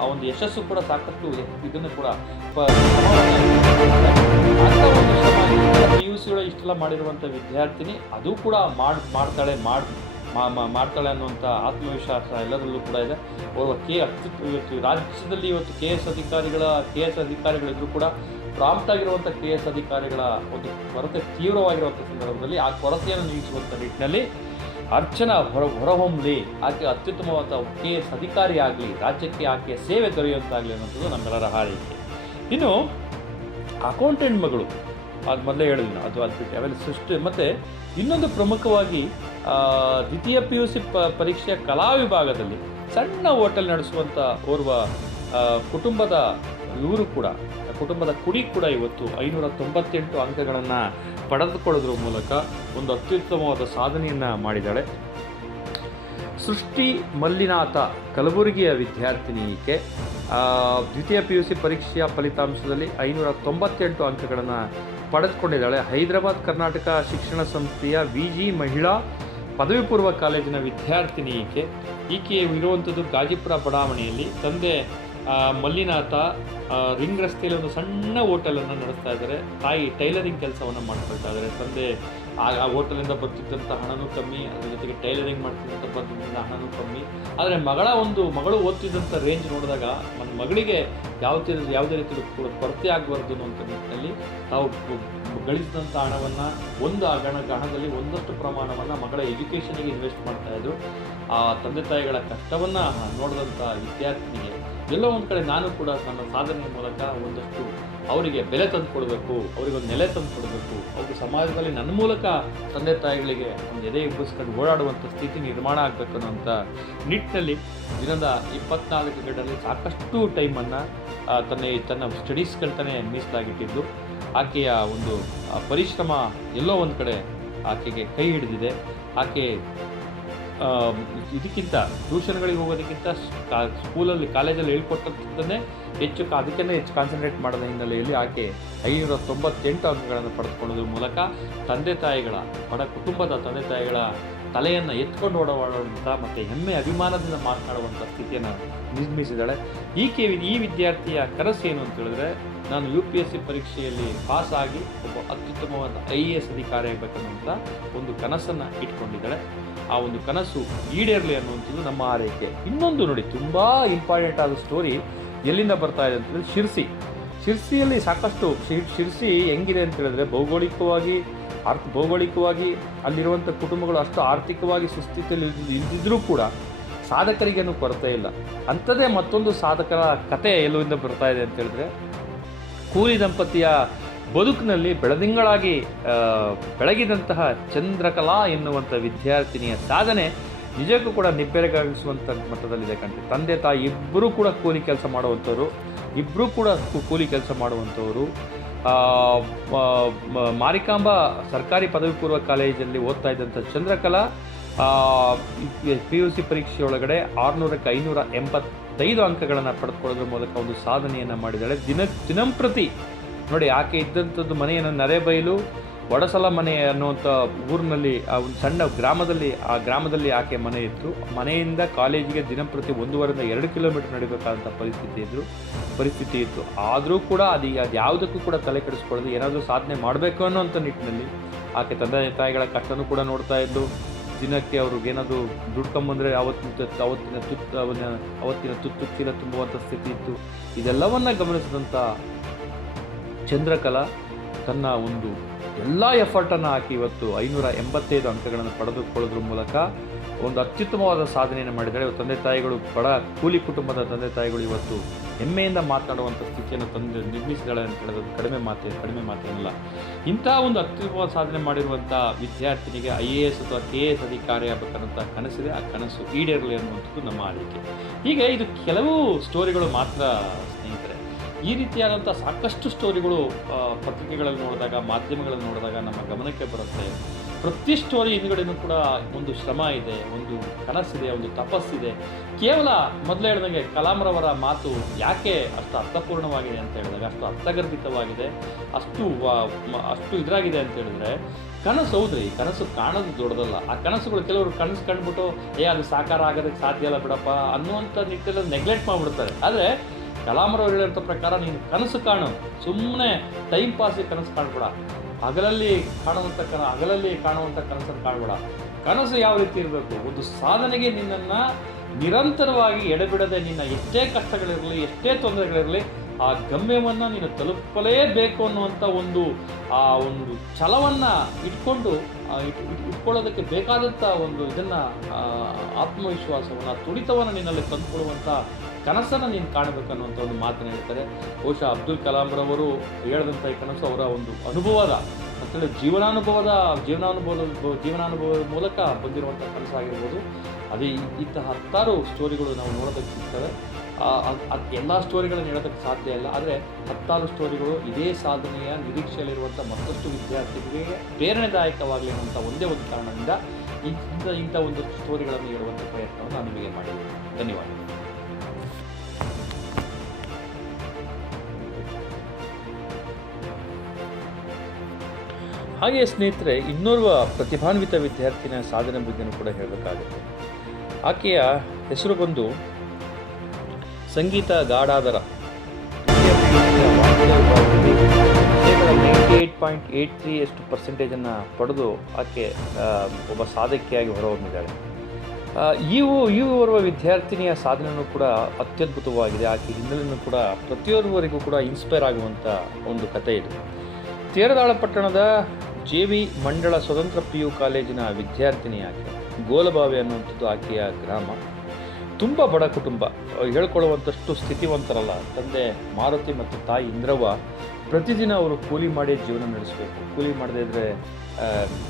ಆ ಒಂದು ಯಶಸ್ಸು ಕೂಡ ಸಾಕಷ್ಟು ಇದನ್ನು ಕೂಡ PUC ಇಷ್ಟೆಲ್ಲ ಮಾಡಿರುವಂಥ ವಿದ್ಯಾರ್ಥಿನಿ ಅದು ಕೂಡ ಮಾಡ್ತಾಳೆ ಮಾಡ್ತಾಳೆ ಅನ್ನುವಂಥ ಆತ್ಮವಿಶ್ವಾಸ ಎಲ್ಲದರಲ್ಲೂ ಕೂಡ ಇದೆ. ಇವತ್ತು ರಾಜ್ಯದಲ್ಲಿ ಇವತ್ತು KS ಅಧಿಕಾರಿಗಳಿದ್ರೂ ಕೂಡ ಪ್ರಾಂಪ್ಟ್ ಆಗಿರುವಂಥ KS ಅಧಿಕಾರಿಗಳ ಒಂದು ಕೊರತೆ ತೀವ್ರವಾಗಿರುವಂಥ ಸಂದರ್ಭದಲ್ಲಿ ಆ ಕೊರತೆಯನ್ನು ನೀಗಿಸುವಂಥ ನಿಟ್ಟಿನಲ್ಲಿ ಅರ್ಚನಾ ಹೊರಹೊಮ್ಮಲಿ, ಆಕೆ ಅತ್ಯುತ್ತಮವಾದ KS ಅಧಿಕಾರಿ ಆಗಲಿ, ರಾಜ್ಯಕ್ಕೆ ಆಕೆಯ ಸೇವೆ ದೊರೆಯುವಂತಾಗಲಿ ಅನ್ನೋಂಥದ್ದು ನಮ್ಮೆಲ್ಲರ ಹಾರೈಕೆ. ಇನ್ನು ಅಕೌಂಟೆಂಟ್ ಮಗಳು ಅದು ಮೊದಲೇ ಹೇಳಿದ್ವಿ ಅದು ಬಿಟ್ಟು ಆಮೇಲೆ ಸೃಷ್ಟಿ. ಮತ್ತು ಇನ್ನೊಂದು ಪ್ರಮುಖವಾಗಿ ದ್ವಿತೀಯ PUC ಪರೀಕ್ಷೆಯ ಕಲಾ ವಿಭಾಗದಲ್ಲಿ ಸಣ್ಣ ಹೋಟೆಲ್ ನಡೆಸುವಂಥ ಓರ್ವ ಕುಟುಂಬದ ಕುಡಿ ಕೂಡ ಇವತ್ತು 598 ಅಂಕಗಳನ್ನು ಪಡೆದುಕೊಳ್ಳೋದ್ರ ಮೂಲಕ ಒಂದು ಅತ್ಯುತ್ತಮವಾದ ಸಾಧನೆಯನ್ನು ಮಾಡಿದ್ದಾಳೆ. ಸೃಷ್ಟಿ ಮಲ್ಲಿನಾಥ ಕಲಬುರಗಿಯ ವಿದ್ಯಾರ್ಥಿನಿ ಈಕೆ ದ್ವಿತೀಯ PUC ಪರೀಕ್ಷೆಯ ಫಲಿತಾಂಶದಲ್ಲಿ 598 ಅಂಕಗಳನ್ನು ಪಡೆದುಕೊಂಡಿದ್ದಾಳೆ. ಹೈದರಾಬಾದ್ ಕರ್ನಾಟಕ ಶಿಕ್ಷಣ ಸಂಸ್ಥೆಯ VG ಮಹಿಳಾ ಪದವಿ ಪೂರ್ವ ಕಾಲೇಜಿನ ವಿದ್ಯಾರ್ಥಿನಿ ಈಕೆ ಇರುವಂಥದ್ದು ಗಾಜಿಪುರ ಬಡಾವಣೆಯಲ್ಲಿ. ತಂದೆ ಮಲ್ಲಿನಾಥ ರಿಂಗ್ ರಸ್ತೆಯಲ್ಲಿ ಒಂದು ಸಣ್ಣ ಹೋಟೆಲನ್ನು ನಡೆಸ್ತಾ ಇದ್ದಾರೆ. ತಾಯಿ ಟೈಲರಿಂಗ್ ಕೆಲಸವನ್ನು ಮಾಡ್ಕೊಳ್ತಾ ಇದ್ದಾರೆ. ತಂದೆ ಆ ಹೋಟೆಲಿಂದ ಬರ್ತಿದ್ದಂಥ ಹಣನೂ ಕಮ್ಮಿ, ಅದ್ರ ಜೊತೆಗೆ ಟೈಲರಿಂಗ್ ಮಾಡ್ತಿದ್ದಂಥ ಬರ್ತಿದ್ದಂಥ ಹಣನೂ ಕಮ್ಮಿ. ಆದರೆ ಮಗಳು ಓದ್ತಿದ್ದಂಥ ರೇಂಜ್ ನೋಡಿದಾಗ ನನ್ನ ಮಗಳಿಗೆ ಯಾವುದೇ ರೀತಿ ಕೂಡ ಕೊರತೆ ಆಗಬಾರ್ದು ಅನ್ನುವಂಥ ನಿಟ್ಟಿನಲ್ಲಿ ತಾವು ಗಳಿಸಿದಂಥ ಹಣವನ್ನು ಹಣದಲ್ಲಿ ಒಂದಷ್ಟು ಪ್ರಮಾಣವನ್ನು ಮಗಳ ಎಜುಕೇಷನ್ಗೆ ಇನ್ವೆಸ್ಟ್ ಮಾಡ್ತಾಯಿದ್ರು. ಆ ತಂದೆ ತಾಯಿಗಳ ಕಷ್ಟವನ್ನು ನೋಡಿದಂಥ ವಿದ್ಯಾರ್ಥಿನಿಗೆ ಎಲ್ಲೋ ಒಂದು ಕಡೆ ನಾನು ಕೂಡ ನನ್ನ ಸಾಧನೆಯ ಮೂಲಕ ಒಂದಷ್ಟು ಅವರಿಗೆ ಬೆಲೆ ತಂದು ಕೊಡಬೇಕು, ಅವರಿಗೊಂದು ನೆಲೆ ತಂದು ಕೊಡಬೇಕು, ಅವ್ರಿಗೆ ಸಮಾಜದಲ್ಲಿ ನನ್ನ ಮೂಲಕ ತಂದೆ ತಾಯಿಗಳಿಗೆ ಒಂದು ಎದೆ ಇಬ್ಬಿಸ್ಕೊಂಡು ಓಡಾಡುವಂಥ ಸ್ಥಿತಿ ನಿರ್ಮಾಣ ಆಗಬೇಕು ಅನ್ನೋಂಥ ನಿಟ್ಟಿನಲ್ಲಿ ದಿನದ 24 ಗಂಟೆಯಲ್ಲಿ ಸಾಕಷ್ಟು ಟೈಮನ್ನು ತನ್ನ ಸ್ಟಡೀಸ್ಗಂತಲೇ ಮೀಸಲಾಗಿಟ್ಟಿದ್ದು. ಆಕೆಯ ಒಂದು ಪರಿಶ್ರಮ ಎಲ್ಲೋ ಒಂದು ಕಡೆ ಆಕೆಗೆ ಕೈ ಹಿಡಿದಿದೆ. ಆಕೆ ಇದಕ್ಕಿಂತ ಟ್ಯೂಷನ್ಗಳಿಗೆ ಹೋಗೋದಕ್ಕಿಂತ ಕಾಲೇಜಲ್ಲಿ ಹೇಳ್ಕೊಟ್ಟಂತನ್ನೇ ಅದಕ್ಕೇ ಹೆಚ್ಚು ಕಾನ್ಸಂಟ್ರೇಟ್ ಮಾಡೋದ ಹಿನ್ನೆಲೆಯಲ್ಲಿ ಆಕೆ 598 ಅಂಕಗಳನ್ನು ಪಡೆದುಕೊಳ್ಳೋದ್ರ ಮೂಲಕ ಕುಟುಂಬದ ತಂದೆ ತಾಯಿಗಳ ತಲೆಯನ್ನು ಎತ್ಕೊಂಡು ಓಡಾಡುವಂಥ ಮತ್ತು ಹೆಮ್ಮೆ ಅಭಿಮಾನದಿಂದ ಮಾತನಾಡುವಂಥ ಸ್ಥಿತಿಯನ್ನು ನಿರ್ಮಿಸಿದ್ದಾಳೆ. ಈ ವಿದ್ಯಾರ್ಥಿಯ ಕನಸು ಏನು ಅಂತ ಹೇಳಿದ್ರೆ, ನಾನು UPSC ಪರೀಕ್ಷೆಯಲ್ಲಿ ಪಾಸ್ ಆಗಿ ಒಬ್ಬ ಅತ್ಯುತ್ತಮವಾದ IAS ಅಧಿಕಾರಿ ಆಗಬೇಕನ್ನುವಂಥ ಒಂದು ಕನಸನ್ನು ಇಟ್ಕೊಂಡಿದ್ದಾಳೆ. ಆ ಒಂದು ಕನಸು ಈಡೇರಲಿ ಅನ್ನುವಂಥದ್ದು ನಮ್ಮ ಆರೈಕೆ. ಇನ್ನೊಂದು ನೋಡಿ, ತುಂಬ ಇಂಪಾರ್ಟೆಂಟ್ ಆದ ಸ್ಟೋರಿ ಎಲ್ಲಿಂದ ಬರ್ತಾ ಇದೆ ಅಂತಂದರೆ ಶಿರ್ಸಿಯಲ್ಲಿ ಸಾಕಷ್ಟು ಶಿರ್ಸಿ ಹೆಂಗಿದೆ ಅಂತ ಹೇಳಿದ್ರೆ ಭೌಗೋಳಿಕವಾಗಿ ಅಲ್ಲಿರುವಂಥ ಕುಟುಂಬಗಳು ಅಷ್ಟು ಆರ್ಥಿಕವಾಗಿ ಸುಸ್ಥಿತಿಯಲ್ಲಿ ಇದ್ದಿದ್ರೂ ಕೂಡ ಸಾಧಕರಿಗೇನು ಕೊರತೆ ಇಲ್ಲ. ಅಂಥದ್ದೇ ಮತ್ತೊಂದು ಸಾಧಕರ ಕತೆ ಎಲ್ಲಿಂದ ಬರ್ತಾ ಇದೆ ಅಂತ ಹೇಳಿದ್ರೆ, ಕೂಲಿ ದಂಪತಿಯ ಬದುಕಿನಲ್ಲಿ ಬೆಳದಿಂಗಳಾಗಿ ಬೆಳಗಿದಂತಹ ಚಂದ್ರಕಲಾ ಎನ್ನುವಂಥ ವಿದ್ಯಾರ್ಥಿನಿಯ ಸಾಧನೆ ನಿಜಕ್ಕೂ ಕೂಡ ನಿಬ್ಬೆರಗಾಗಿಸುವಂಥ ಮಟ್ಟದಲ್ಲಿದೆ ಕಂಡ್ರೆ. ತಂದೆ ತಾಯಿ ಇಬ್ಬರೂ ಕೂಡ ಕೂಲಿ ಕೆಲಸ ಮಾಡುವಂಥವರು. ಮಾರಿಕಾಂಬಾ ಸರ್ಕಾರಿ ಪದವಿ ಪೂರ್ವ ಕಾಲೇಜಲ್ಲಿ ಓದ್ತಾ ಇದ್ದಂಥ ಚಂದ್ರಕಲಾ PUC ಪರೀಕ್ಷೆಯೊಳಗಡೆ 600ಕ್ಕೆ 585 ಅಂಕಗಳನ್ನು ಪಡೆದುಕೊಳ್ಳೋದ್ರ ಮೂಲಕ ಒಂದು ಸಾಧನೆಯನ್ನು ಮಾಡಿದ್ದಾಳೆ. ದಿನಂಪ್ರತಿ ನೋಡಿ, ಆಕೆ ಇದ್ದಂಥದ್ದು ಮನೆಯನ್ನು ನರೇಬೈಲು ವಡಸಲ ಮನೆ ಅನ್ನುವಂಥ ಊರಿನಲ್ಲಿ ಆ ಒಂದು ಸಣ್ಣ ಗ್ರಾಮದಲ್ಲಿ ಆಕೆ ಮನೆ ಇತ್ತು. ಮನೆಯಿಂದ ಕಾಲೇಜಿಗೆ ದಿನಂಪ್ರತಿ 1.5 ರಿಂದ 2 ಕಿಲೋಮೀಟರ್ ನಡಿಬೇಕಾದಂಥ ಪರಿಸ್ಥಿತಿ ಇತ್ತು. ಆದರೂ ಕೂಡ ಅದು ಯಾವುದಕ್ಕೂ ಕೂಡ ತಲೆ ಕೆಡಿಸ್ಕೊಳ್ಳೋದು, ಏನಾದರೂ ಸಾಧನೆ ಮಾಡಬೇಕು ಅನ್ನೋಂಥ ನಿಟ್ಟಿನಲ್ಲಿ ಆಕೆ ತಂದೆ ತಾಯಿಗಳ ಕಷ್ಟನೂ ಕೂಡ ನೋಡ್ತಾ ಇದ್ದು, ದಿನಕ್ಕೆ ಅವ್ರಿಗೆ ಏನಾದರೂ ದುಡ್ಕೊಂಬಂದರೆ ಅವತ್ತಿನ ತುತ್ತು ಚೀಲ ತುಂಬುವಂಥ ಸ್ಥಿತಿ ಇತ್ತು. ಇದೆಲ್ಲವನ್ನ ಗಮನಿಸಿದಂಥ ಚಂದ್ರಕಲಾ ತನ್ನ ಒಂದು ಎಲ್ಲ ಎಫರ್ಟನ್ನು ಹಾಕಿ ಇವತ್ತು 585 ಅಂಕಗಳನ್ನು ಪಡೆದುಕೊಳ್ಳೋದ್ರ ಮೂಲಕ ಒಂದು ಅತ್ಯುತ್ತಮವಾದ ಸಾಧನೆಯನ್ನು ಮಾಡಿದ್ದಾರೆ. ತಂದೆ ತಾಯಿಗಳು, ಬಡ ಕೂಲಿ ಕುಟುಂಬದ ತಂದೆ ತಾಯಿಗಳು ಇವತ್ತು ಹೆಮ್ಮೆಯಿಂದ ಮಾತನಾಡುವಂಥ ಸ್ಥಿತಿಯನ್ನು ನಿರ್ಮಿಸಿದಾಳೆ ಅಂತ ಹೇಳೋದು ಕಡಿಮೆ ಮಾತೇನಲ್ಲ. ಇಂಥ ಒಂದು ಅತ್ಯುತ್ತಮವಾದ ಸಾಧನೆ ಮಾಡಿರುವಂಥ ವಿದ್ಯಾರ್ಥಿನಿಗೆ IAS ಅಥವಾ KS ಅಧಿಕಾರಿ ಆಗಬೇಕನ್ನೋಂಥ ಕನಸಿದೆ. ಆ ಕನಸು ಈಡೇರಲಿ ಅನ್ನುವಂಥದ್ದು ನಮ್ಮ ಆರೈಕೆ. ಹೀಗೆ ಇದು ಕೆಲವು ಸ್ಟೋರಿಗಳು ಮಾತ್ರ ಸ್ನೇಹಿತರೆ. ಈ ರೀತಿಯಾದಂಥ ಸಾಕಷ್ಟು ಸ್ಟೋರಿಗಳು ಪತ್ರಿಕೆಗಳಲ್ಲಿ ನೋಡಿದಾಗ, ಮಾಧ್ಯಮಗಳಲ್ಲಿ ನೋಡಿದಾಗ ನಮ್ಮ ಗಮನಕ್ಕೆ ಬರುತ್ತೆ. ಪ್ರತಿ ಸ್ಟೋರಿ ಹಿಂದುಗಡೆನೂ ಕೂಡ ಒಂದು ಶ್ರಮ ಇದೆ, ಒಂದು ಕನಸಿದೆ, ಒಂದು ತಪಸ್ಸಿದೆ. ಕೇವಲ ಮೊದಲೇ ಹೇಳಿದಂಗೆ ಕಲಾಂರವರ ಮಾತು ಯಾಕೆ ಅಷ್ಟು ಅರ್ಥಪೂರ್ಣವಾಗಿದೆ ಅಂತ ಹೇಳಿದಾಗ, ಅಷ್ಟು ಅರ್ಥಗರ್ಭಿತವಾಗಿದೆ, ಅಷ್ಟು ಇದ್ರಾಗಿದೆ ಅಂತ ಹೇಳಿದ್ರೆ, ಕನಸು ಹೌದ್ರಿ, ಕನಸು ಕಾಣೋದು ದೊಡ್ಡದಲ್ಲ. ಆ ಕನಸುಗಳು ಕೆಲವರು ಕನಸು ಕಂಡುಬಿಟ್ಟು ಅದು ಸಾಕಾರ ಆಗೋದಕ್ಕೆ ಸಾಧ್ಯ ಇಲ್ಲ ಬಿಡಪ್ಪ ಅನ್ನುವಂಥ ನಿಟ್ಟಿನಲ್ಲಿ ನೆಗ್ಲೆಕ್ಟ್ ಮಾಡಿಬಿಡ್ತಾರೆ. ಆದರೆ ಕಲಾಂರವ್ರು ಹೇಳಿರೋ ಪ್ರಕಾರ ನೀನು ಕನಸು ಕಾಣು, ಸುಮ್ಮನೆ ಟೈಮ್ ಪಾಸಿಗೆ ಕನಸು ಕಾಣಬೇಡ. ಹಗಲಲ್ಲಿ ಕಾಣುವಂಥ ಕನಸನ್ನು ಕಾಣಬೇಡ. ಕನಸು ಯಾವ ರೀತಿ ಇರಬೇಕು, ಒಂದು ಸಾಧನೆಗೆ ನಿನ್ನನ್ನು ನಿರಂತರವಾಗಿ ಎಡೆಬಿಡದೆ, ನಿನ್ನ ಎಷ್ಟೇ ಕಷ್ಟಗಳಿರಲಿ, ಎಷ್ಟೇ ತೊಂದರೆಗಳಿರಲಿ, ಆ ಗಮ್ಯವನ್ನು ನೀನು ತಲುಪಲೇಬೇಕು ಅನ್ನುವಂಥ ಒಂದು ಛಲವನ್ನು ಇಟ್ಕೊಳ್ಳೋದಕ್ಕೆ ಬೇಕಾದಂಥ ಒಂದು ಇದನ್ನು, ಆತ್ಮವಿಶ್ವಾಸವನ್ನು, ತುಡಿತವನ್ನು ನಿನ್ನಲ್ಲಿ ತಂದುಕೊಡುವಂಥ ಕನಸನ್ನು ನೀನು ಕಾಣಬೇಕನ್ನುವಂಥ ಒಂದು ಮಾತನ್ನು ಹೇಳ್ತಾರೆ. ಬಹುಶಃ ಅಬ್ದುಲ್ ಕಲಾಂರವರು ಹೇಳಿದಂಥ ಈ ಕನಸು ಅವರ ಒಂದು ಅನುಭವದ ಅಂತೇಳಿ ಜೀವನಾನುಭವದ ಮೂಲಕ ಬಂದಿರುವಂಥ ಕನಸಾಗಿರ್ಬೋದು. ಅದೇ ಇಂತಹ ಹತ್ತಾರು ಸ್ಟೋರಿಗಳು ನಾವು ನೋಡೋದಕ್ಕೆ ಸಿಗ್ತವೆ. ಎಲ್ಲ ಸ್ಟೋರಿಗಳನ್ನು ಹೇಳೋದಕ್ಕೆ ಸಾಧ್ಯ ಇಲ್ಲ. ಆದರೆ ಹತ್ತಾರು ಸ್ಟೋರಿಗಳು ಇದೇ ಸಾಧನೆಯ ನಿರೀಕ್ಷೆಯಲ್ಲಿರುವಂಥ ಮತ್ತಷ್ಟು ವಿದ್ಯಾರ್ಥಿಗಳಿಗೆ ಪ್ರೇರಣೆದಾಯಕವಾಗಲಿ ಅನ್ನುವಂಥ ಒಂದೇ ಒಂದು ಕಾರಣದಿಂದ ಇಂಥ ಒಂದು ಸ್ಟೋರಿಗಳನ್ನು ಹೇಳುವಂಥ ಪ್ರಯತ್ನವನ್ನು ನಾನು ನಿಮಗೆ ಮಾಡಿದ್ದೀನಿ. ಧನ್ಯವಾದ. ಹಾಗೆಯೇ ಸ್ನೇಹಿತರೆ, ಇನ್ನೋರ್ವ ಪ್ರತಿಭಾನ್ವಿತ ವಿದ್ಯಾರ್ಥಿನ ಸಾಧನೆ ಬಗ್ಗೆನೂ ಕೂಡ ಹೇಳಬೇಕಾಗುತ್ತೆ. ಆಕೆಯ ಹೆಸರು ಬಂದು ಸಂಗೀತ ಗಾಢಾದರ. 98.83% ಪಡೆದು ಆಕೆ ಒಬ್ಬ ಸಾಧಕಿಯಾಗಿ ಹೊರಹೊಮ್ಮಿದ್ದಾಳೆ. ಈ ಓರ್ವ ವಿದ್ಯಾರ್ಥಿನಿಯ ಸಾಧನೆಯೂ ಕೂಡ ಅತ್ಯದ್ಭುತವಾಗಿದೆ. ಆಕೆ ಹಿನ್ನೆಲೆಯೂ ಕೂಡ ಪ್ರತಿಯೊಬ್ಬರಿಗೂ ಕೂಡ ಇನ್ಸ್ಪೈರ್ ಆಗುವಂಥ ಒಂದು ಕಥೆ ಇದು. ತೇರದಾಳ ಪಟ್ಟಣದ JV ಮಂಡಳ ಸ್ವತಂತ್ರ PU ಕಾಲೇಜಿನ ವಿದ್ಯಾರ್ಥಿನಿ ಆಕೆ. ಗೋಲಬಾವಿ ಅನ್ನುವಂಥದ್ದು ಆಕೆಯ ಗ್ರಾಮ. ತುಂಬ ಬಡ ಕುಟುಂಬ, ಹೇಳ್ಕೊಳ್ಳುವಂಥಷ್ಟು ಸ್ಥಿತಿವಂತರಲ್ಲ. ತಂದೆ ಮಾರುತಿ ಮತ್ತು ತಾಯಿ ಇಂದ್ರವ್ವ ಪ್ರತಿದಿನ ಅವರು ಕೂಲಿ ಮಾಡಿ ಜೀವನ ನಡೆಸಬೇಕು. ಕೂಲಿ ಮಾಡದೇ ಇದ್ದರೆ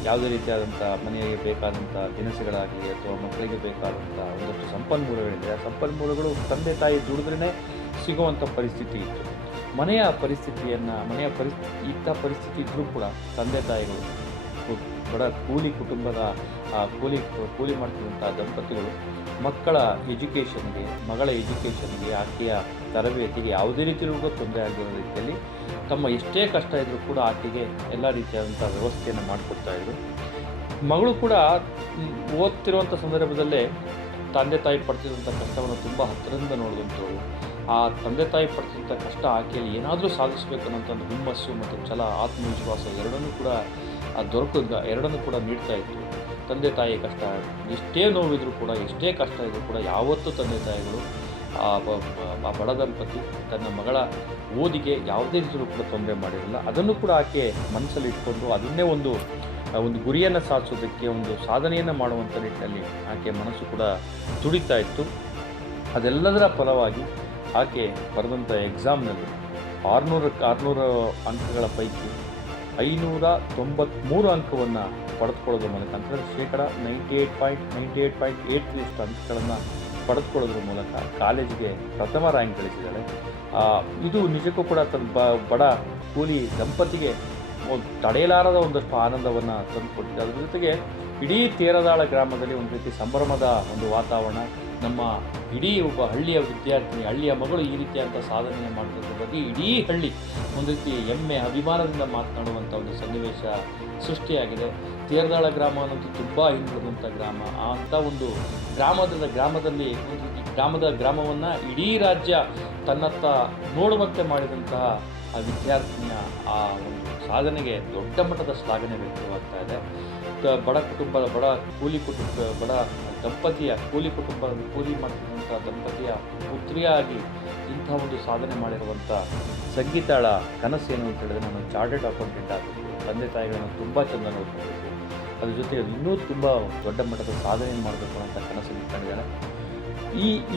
ಯಾವುದೇ ರೀತಿಯಾದಂಥ ಮನೆಗೆ ಬೇಕಾದಂಥ ದಿನಸಿಗಳಾಗಲಿ ಅಥವಾ ಮಕ್ಕಳಿಗೆ ಬೇಕಾದಂಥ ಒಂದಷ್ಟು ಸಂಪನ್ಮೂಲಗಳಿದೆ. ಆ ಸಂಪನ್ಮೂಲಗಳು ತಂದೆ ತಾಯಿ ದುಡಿದ್ರೇ ಸಿಗುವಂಥ ಪರಿಸ್ಥಿತಿ ಇತ್ತು. ಮನೆಯ ಪರಿಸ್ಥಿತಿ ಇದ್ದರೂ ಕೂಡ ತಂದೆ ತಾಯಿಗಳು, ಬಡ ಕೂಲಿ ಕುಟುಂಬದ ಕೂಲಿ ಮಾಡ್ತಿರುವಂಥ ದಂಪತಿಗಳು ಮಗಳ ಎಜುಕೇಷನ್ಗೆ ಆಕೆಯ ತರಬೇತಿಗೆ ಯಾವುದೇ ರೀತಿಯಲ್ಲೂ ತೊಂದರೆ ಆಗಿರೋ ರೀತಿಯಲ್ಲಿ ತಮ್ಮ ಎಷ್ಟೇ ಕಷ್ಟ ಇದ್ದರೂ ಕೂಡ ಆಕೆಗೆ ಎಲ್ಲ ರೀತಿಯಾದಂಥ ವ್ಯವಸ್ಥೆಯನ್ನು ಮಾಡಿಕೊಡ್ತಾಯಿದ್ರು. ಮಗಳು ಕೂಡ ಓದ್ತಿರುವಂಥ ಸಂದರ್ಭದಲ್ಲೇ ತಂದೆ ತಾಯಿ ಪಡ್ತಿರುವಂಥ ಕಷ್ಟವನ್ನು ತುಂಬ ಹತ್ತಿರದಿಂದ ನೋಡಿದಂಥವ್ರು. ಆ ತಂದೆ ತಾಯಿ ಪಡ್ತಿದ್ದಂಥ ಕಷ್ಟ ಆಕೆಯಲ್ಲಿ ಏನಾದರೂ ಸಾಧಿಸಬೇಕು ಅನ್ನೋಂಥ ಒಂದು ಹುಮ್ಮಸ್ಸು ಮತ್ತು ಛಲ, ಆತ್ಮವಿಶ್ವಾಸ ಎರಡನ್ನೂ ಕೂಡ ನೀಡ್ತಾ ಇತ್ತು. ತಂದೆ ತಾಯಿ ಕಷ್ಟ ಎಷ್ಟೇ ನೋವಿದ್ರೂ ಕೂಡ, ಎಷ್ಟೇ ಕಷ್ಟ ಇದ್ರೂ ಕೂಡ ಯಾವತ್ತೂ ತಂದೆ ತಾಯಿಗಳು ಆ ಬಡ ದಂಪತಿ ತನ್ನ ಮಗಳ ಓದಿಗೆ ಯಾವುದೇ ರೀತಿಯಲ್ಲೂ ಕೂಡ ತೊಂದರೆ ಮಾಡಿರಲಿಲ್ಲ. ಅದನ್ನು ಕೂಡ ಆಕೆ ಮನಸ್ಸಲ್ಲಿ ಇಟ್ಕೊಂಡು ಅದನ್ನೇ ಒಂದು ಗುರಿಯನ್ನು ಸಾಧಿಸೋದಕ್ಕೆ, ಒಂದು ಸಾಧನೆಯನ್ನು ಮಾಡುವಂಥ ನಿಟ್ಟಿನಲ್ಲಿ ಆಕೆ ಮನಸ್ಸು ಕೂಡ ತುಡಿತಾ ಇತ್ತು. ಅದೆಲ್ಲದರ ಫಲವಾಗಿ ಆಕೆ ಬರೆದಂಥ ಎಕ್ಸಾಮ್ನಲ್ಲಿ 600 ಅಂಕಗಳ ಪೈಕಿ 593 ಅಂಕವನ್ನು ಪಡೆದುಕೊಳ್ಳೋದ್ರ ಮೂಲಕ, ಅಂದರೆ ಶೇಕಡ 98.83 ಅಂಕಗಳನ್ನು ಪಡೆದುಕೊಳ್ಳೋದ್ರ ಮೂಲಕ ಕಾಲೇಜಿಗೆ ಪ್ರಥಮ ರ್ಯಾಂಕ್ ಗಳಿಸಿದ್ದಾಳೆ. ಇದು ನಿಜಕ್ಕೂ ಕೂಡ ಬಡ ಕೂಲಿ ದಂಪತಿಗೆ ತಡೆಯಲಾರದ ಒಂದಷ್ಟು ಆನಂದವನ್ನು ತಂದುಕೊಟ್ಟಿದೆ. ಅದರ ಜೊತೆಗೆ ಇಡೀ ತೇರದಾಳ ಗ್ರಾಮದಲ್ಲಿ ಒಂದು ರೀತಿ ಸಂಭ್ರಮದ ಒಂದು ವಾತಾವರಣ, ನಮ್ಮ ಇಡೀ ಒಬ್ಬ ಹಳ್ಳಿಯ ವಿದ್ಯಾರ್ಥಿನಿ, ಹಳ್ಳಿಯ ಮಗಳು ಈ ರೀತಿಯಾದಂಥ ಸಾಧನೆ ಮಾಡೋದ್ರ ಬಗ್ಗೆ ಇಡೀ ಹಳ್ಳಿ ಒಂದು ರೀತಿ ಹೆಮ್ಮೆ ಅಭಿಮಾನದಿಂದ ಮಾತನಾಡುವಂಥ ಒಂದು ಸನ್ನಿವೇಶ ಸೃಷ್ಟಿಯಾಗಿದೆ. ತೇರದಾಳ ಗ್ರಾಮ ಅನ್ನೋದು ತುಂಬ ಹಿಂದುಳಿದಂಥ ಗ್ರಾಮ. ಅಂಥ ಒಂದು ಗ್ರಾಮದಲ್ಲಿ ಒಂದು ಗ್ರಾಮವನ್ನು ಇಡೀ ರಾಜ್ಯ ತನ್ನತ್ತ ನೋಡುವಂತೆ ಮಾಡಿದಂತಹ ಆ ವಿದ್ಯಾರ್ಥಿನಿಯ ಆ ಒಂದು ಸಾಧನೆಗೆ ದೊಡ್ಡ ಮಟ್ಟದ ಶ್ಲಾಘನೆ ವ್ಯಕ್ತವಾಗ್ತಾ ಇದೆ. ಬಡ ದಂಪತಿಯ ಕೂಲಿ ಮಾಡ್ತಿದ್ದಂಥ ದಂಪತಿಯ ಪುತ್ರಿಯಾಗಿ ಇಂಥ ಒಂದು ಸಾಧನೆ ಮಾಡಿರುವಂಥ ಸಂಗೀತಾಳ ಕನಸೇನು ಅಂತ ಹೇಳಿದ್ರೆ, ನಾನು ಚಾರ್ಟೆಡ್ ಅಕೌಂಟೆಂಟ್ ಆಗಬೇಕು, ತಂದೆ ತಾಯಿಗಳನ್ನು ತುಂಬ ಚೆಂದ ನೋಡ್ಕೋಬೇಕು, ಅದ್ರ ಜೊತೆ ಇನ್ನೂ ತುಂಬ ದೊಡ್ಡ ಮಟ್ಟದ ಸಾಧನೆ ಮಾಡಬೇಕು ಅಂತ ಕನಸನ್ನು ಇಟ್ಕೊಂಡಿದ್ದಾಳೆ.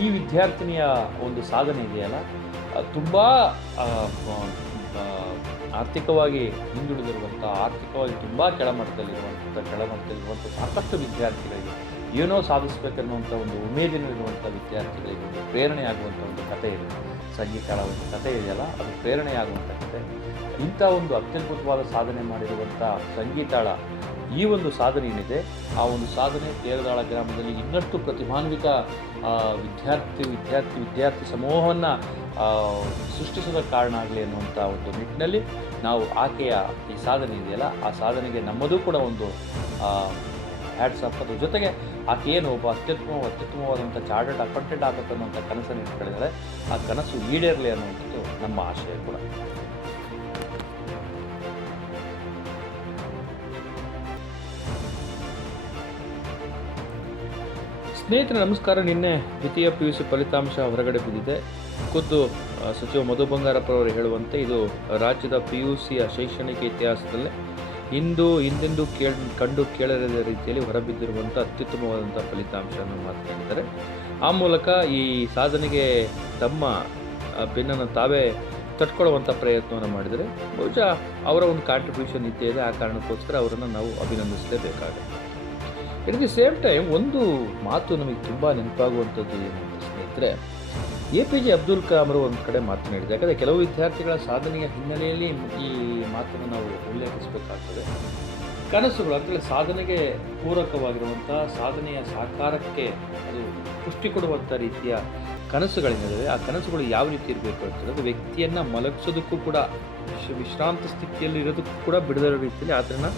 ಈ ವಿದ್ಯಾರ್ಥಿನಿಯ ಒಂದು ಸಾಧನೆ ಇದೆಯಲ್ಲ, ತುಂಬ ಆರ್ಥಿಕವಾಗಿ ಹಿಂದುಳಿದಿರುವಂಥ, ಆರ್ಥಿಕವಾಗಿ ತುಂಬ ಕೆಳಮಟ್ಟದಲ್ಲಿರುವಂಥ ಸಾಕಷ್ಟು ವಿದ್ಯಾರ್ಥಿಗಳಿಗೆ ಏನೋ ಸಾಧಿಸಬೇಕನ್ನುವಂಥ ಒಂದು ಉಮೇದಿನಲ್ಲಿರುವಂಥ ವಿದ್ಯಾರ್ಥಿಗಳಿಗೆ ಒಂದು ಪ್ರೇರಣೆಯಾಗುವಂಥ ಒಂದು ಕಥೆ ಇದೆ. ಸಂಗೀತಳ ಒಂದು ಕಥೆ ಇದೆಯಲ್ಲ, ಅದು ಪ್ರೇರಣೆಯಾಗುವಂಥ ಕಥೆ. ಇಂಥ ಒಂದು ಅತ್ಯದ್ಭುತವಾದ ಸಾಧನೆ ಮಾಡಿರುವಂಥ ಸಂಗೀತಾಳ ಈ ಒಂದು ಸಾಧನೆ ಏನಿದೆ, ಆ ಒಂದು ಸಾಧನೆ ತೇರದಾಳ ಗ್ರಾಮದಲ್ಲಿ ಇನ್ನಷ್ಟು ಪ್ರತಿಭಾನ್ವಿತ ವಿದ್ಯಾರ್ಥಿ ಸಮೂಹವನ್ನು ಸೃಷ್ಟಿಸೋದಕ್ಕೆ ಕಾರಣ ಆಗಲಿ ಅನ್ನುವಂಥ ಒಂದು ನಿಟ್ಟಿನಲ್ಲಿ ನಾವು ಆಕೆಯ ಈ ಸಾಧನೆ ಇದೆಯಲ್ಲ, ಆ ಸಾಧನೆಗೆ ನಮ್ಮದು ಕೂಡ ಒಂದು ಹ್ಯಾಟ್ಸ್ ಆಫ್. ಅದ್ರ ಜೊತೆಗೆ ಆಕೆ ಏನು ಒಬ್ಬ ಅತ್ಯುತ್ತಮವಾದಂಥ ಚಾರ್ಟರ್ಡ್ ಅಕೌಂಟೆಂಟ್ ಆಗಬೇಕು ಅನ್ನೋಂಥ ಕನಸನ್ನು ಇಟ್ಕೊಂಡಿದ್ದಾಳೆ. ಆ ಕನಸು ಈಡೇರಲಿ ಅನ್ನುವಂಥದ್ದು ನಮ್ಮ ಆಶಯ ಕೂಡ. ಸ್ನೇಹಿತರೆ ನಮಸ್ಕಾರ. ನಿನ್ನೆ ದ್ವಿತೀಯ PUC ಫಲಿತಾಂಶ ಹೊರಗಡೆ ಬಿದ್ದಿದೆ. ಖುದ್ದು ಸಚಿವ ಮಧು ಬಂಗಾರಪ್ಪ ಅವರು ಹೇಳುವಂತೆ ಇದು ರಾಜ್ಯದ PUCಯ ಶೈಕ್ಷಣಿಕ ಇತಿಹಾಸದಲ್ಲೇ ಹಿಂದೆಂದೂ ಕಂಡು ಕೇಳದ ರೀತಿಯಲ್ಲಿ ಹೊರಬಿದ್ದಿರುವಂಥ ಅತ್ಯುತ್ತಮವಾದಂಥ ಫಲಿತಾಂಶವನ್ನು ಮಾತನಾಡಿದ್ದಾರೆ. ಆ ಮೂಲಕ ಈ ಸಾಧನೆಗೆ ತಮ್ಮ ಬೆನ್ನನ್ನು ತಾವೇ ತಟ್ಕೊಳ್ಳುವಂಥ ಪ್ರಯತ್ನವನ್ನು ಮಾಡಿದರೆ ಬಹುಶಃ ಅವರ ಒಂದು ಕಾಂಟ್ರಿಬ್ಯೂಷನ್ ಇದ್ದೇ ಇದೆ. ಆ ಕಾರಣಕ್ಕೋಸ್ಕರ ಅವರನ್ನು ನಾವು ಅಭಿನಂದಿಸಲೇಬೇಕಾಗುತ್ತೆ. ಎಟ್ ದಿ ಸೇಮ್ ಟೈಮ್ ಒಂದು ಮಾತು ನಮಗೆ ತುಂಬ ನೆನಪಾಗುವಂಥದ್ದು ಏನಂತ ಸ್ನೇಹಿತರೆ, APJ ಅಬ್ದುಲ್ ಕಲಾಂ ಅವರು ಒಂದು ಕಡೆ ಮಾತನಾಡಿದೆ. ಯಾಕಂದರೆ ಕೆಲವು ವಿದ್ಯಾರ್ಥಿಗಳ ಸಾಧನೆಯ ಹಿನ್ನೆಲೆಯಲ್ಲಿ ಈ ಮಾತನ್ನು ನಾವು ಉಲ್ಲೇಖಿಸಬೇಕಾಗ್ತದೆ. ಕನಸುಗಳು ಅಂತೇಳಿ ಸಾಧನೆಗೆ ಪೂರಕವಾಗಿರುವಂಥ, ಸಾಧನೆಯ ಸಾಕಾರಕ್ಕೆ ಅದು ಪುಷ್ಟಿ ಕೊಡುವಂಥ ರೀತಿಯ ಕನಸುಗಳೇನಿದ್ದಾವೆ, ಆ ಕನಸುಗಳು ಯಾವ ರೀತಿ ಇರಬೇಕು ಅಂತೇಳಿ, ಅದು ವ್ಯಕ್ತಿಯನ್ನು ಮಲಗಿಸೋದಕ್ಕೂ ಕೂಡ, ವಿಶ್ರಾಂತ ಸ್ಥಿತಿಯಲ್ಲಿ ಇರೋದಕ್ಕೂ ಕೂಡ ಬಿಡದ ರೀತಿಯಲ್ಲಿ ಅದನ್ನು